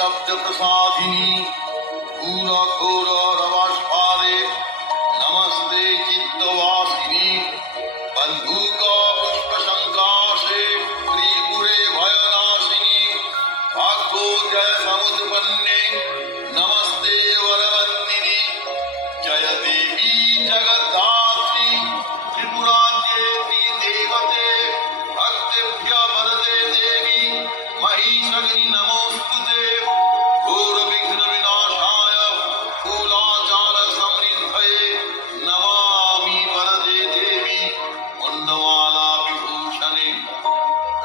शब्द प्रसादिनी पूर घोर रवास्फारे नमस्ते चित्तवासिनी बंधुक पुष्प संकाशे त्रिपुरे भयनाशिनी भाग्योदय समुत्पन्ने नमस्ते वरवन्दिनी जय देवी जगद्धात्री त्रिपुराद्येति देवते भक्तेभ्य वरदे देवी महिषग्नि नमोस्तुते घोर विघ्न विनाशाय फूलाचार समृद्धये नमामि वरदे देवी मुंडमाला विभूषणे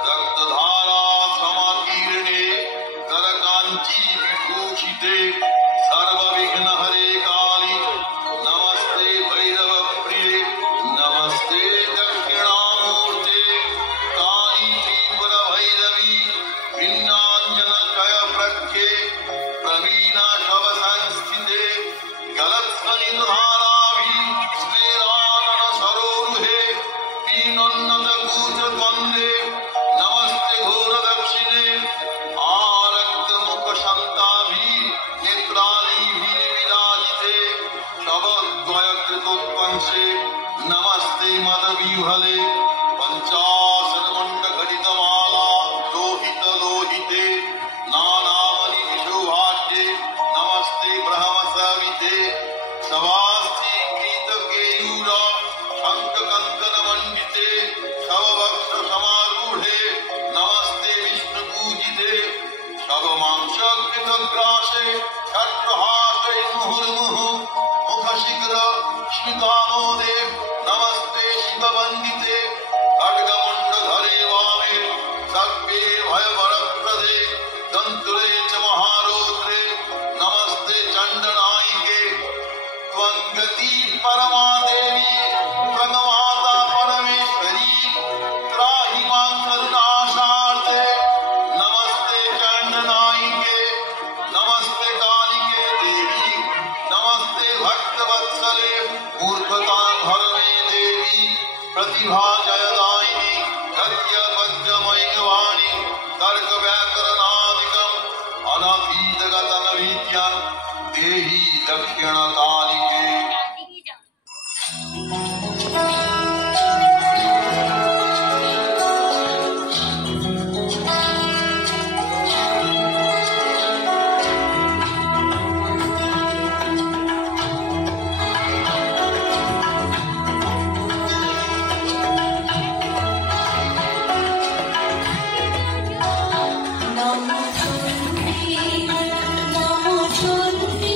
रक्तधारा समाकीर्णे करकांची विभूषिते सर्वविघ्न हरे काली नमस्ते भैरव प्रिये नमस्ते दक्षिणामूर्ते काली त्रिपुर भैरवी भिन्नांजन जय प्रख्ये प्रवीण शव संस्थिते गलत्सनिधाराभि स्मेरानन सरोरुहे पीनोन्नत कूच द्वन्द्वे नमस्ते घोर दक्षिणे आरक्त मुख शन्ताभि नेत्रालिभिः विराजिते शवद्वय कृतोत्पंसे नमस्ते मदविह्वले पंचासन मंड घटितमाला लोहित लोहिते नानामणि विशोभाढ्ये नमस्ते ब्रह्म सविते शवास्ति कृत केयूर शंख कंकन मंडिते शवभक्ष समारूढ़े नमस्ते विष्णु पूजिते शवमांस कृतग्रासे षट्प्रहासे मुहुर्मुहुः मुख शीघ्र स्मितामोदे नमस्ते शिव वंदिते खड्गमुंडधरे वामे सर्वे भय वरप्रदे दंतुरे च महारौद्रे नमस्ते चंडनायिके त्वंगति परमा देवी त्वंगमाता परमेश्वरी त्राहि मां करुणासार्थे नमस्ते चंडनायिके नमस्ते कालिके देवी नमस्ते भक्तवत्सले मूर्खतां हरणे देवी प्रतिभा जयदायिनी गद्य पद्यमयि वाणी तर्क व्याकरणादिकम् अनभीतगतनभीत्यं देहि दक्षिणकालिके नमो चुन्नी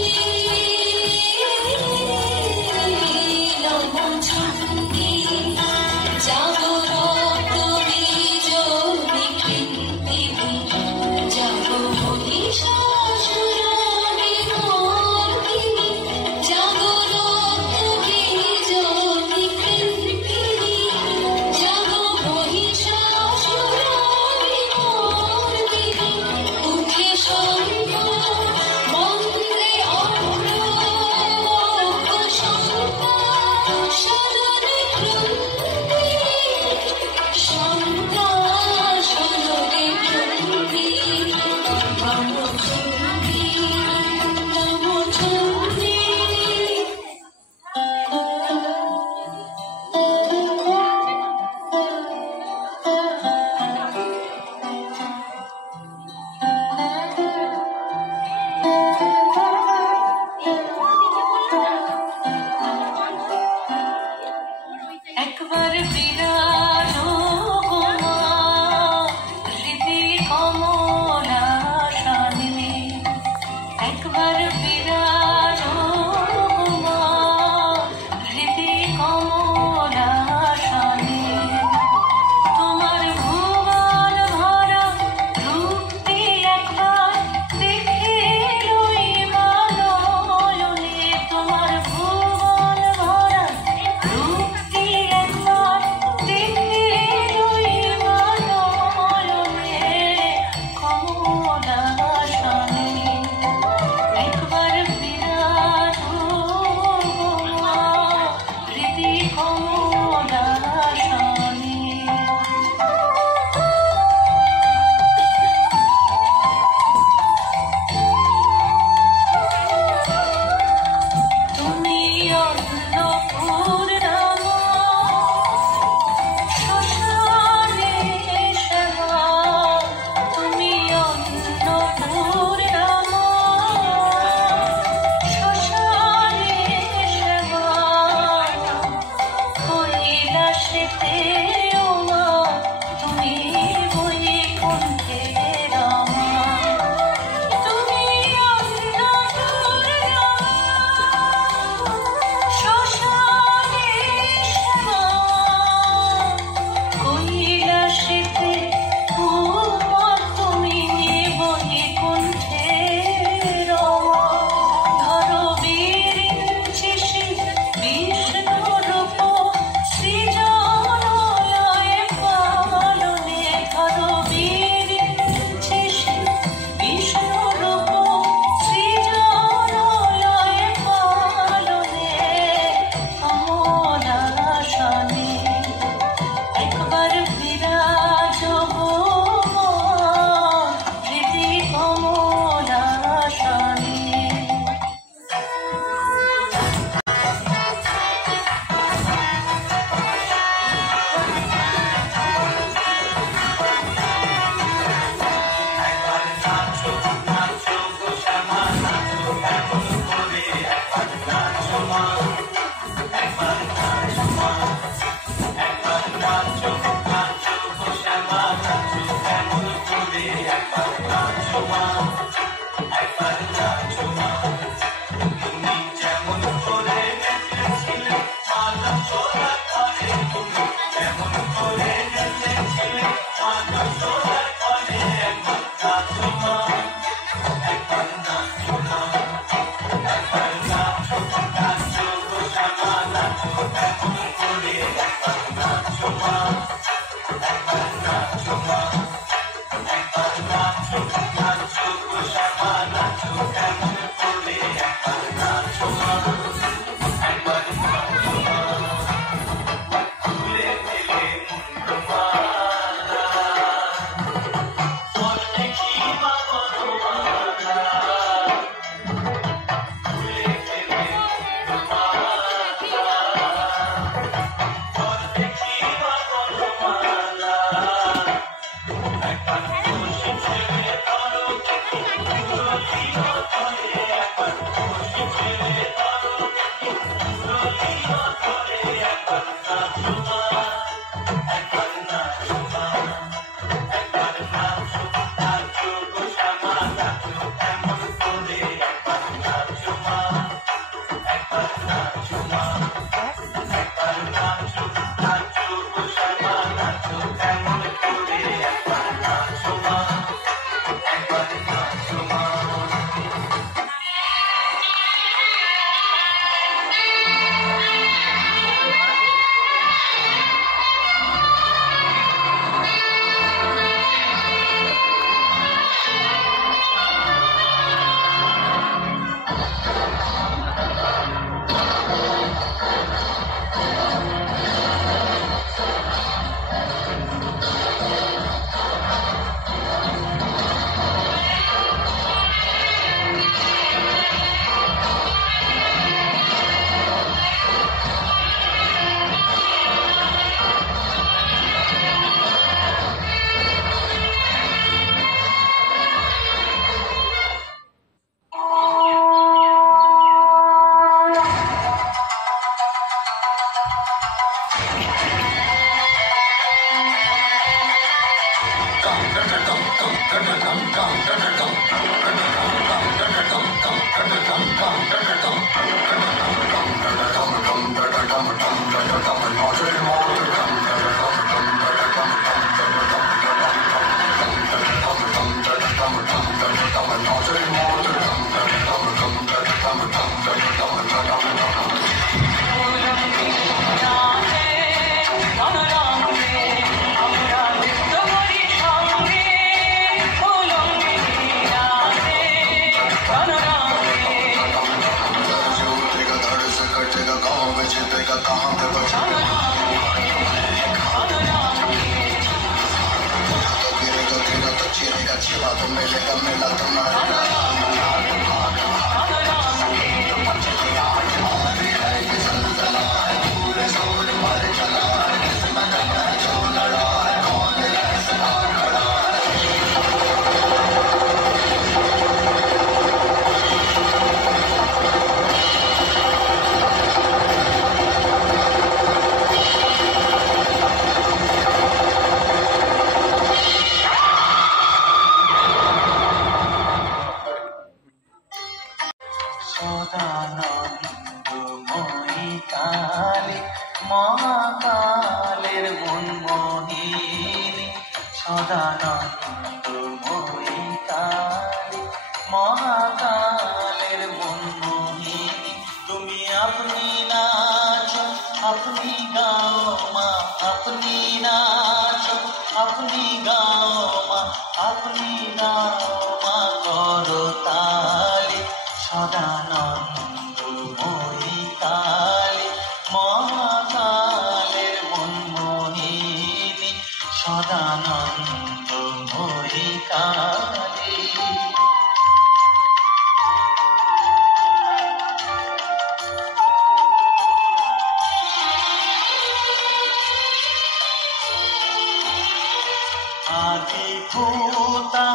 ভূতা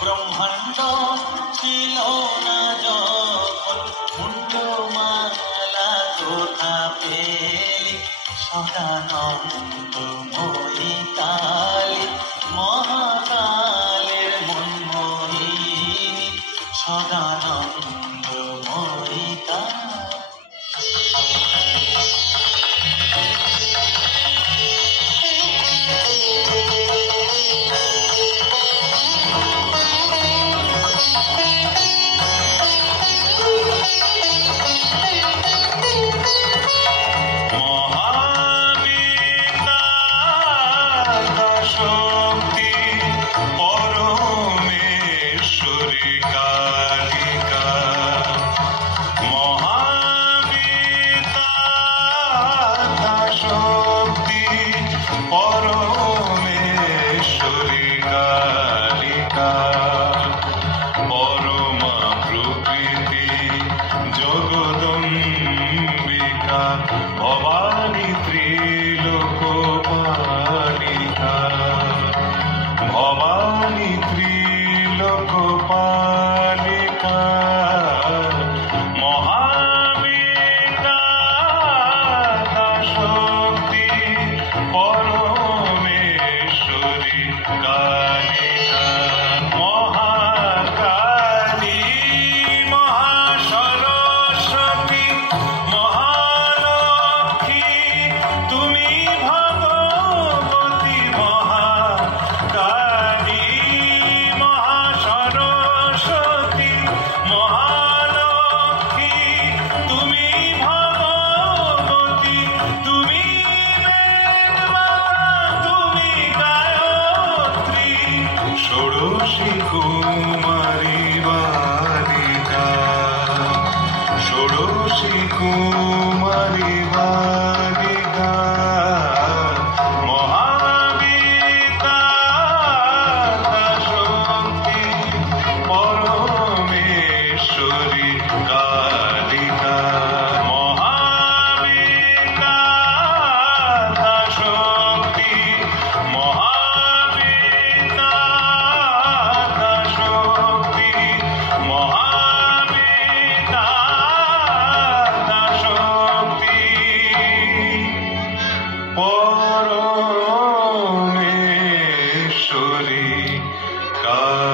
ব্রহ্মাণ্ড ছিল না যখন মুন্ডমালা কোথা পেলি সদানন্দময়ী কালী মহাকালের মনমোহিনী সদানন্দময়ী কালী। ভবানী ত্রিলোকপালিকা, ভবানী ত্রিলোকপালিকা, মহাবীরা শক্তি পরমেশ্বরী কালিকা, মহাকালী মহাসরস্বতী ষোড়শী কুমারী বালিকা, ষোড়শী কুমারী বালিকা, মহাবীরা শক্তি পরমেশ্বরী কালিকা, মহাবীরা শক্তি পরমেশ্বরী কালিকা।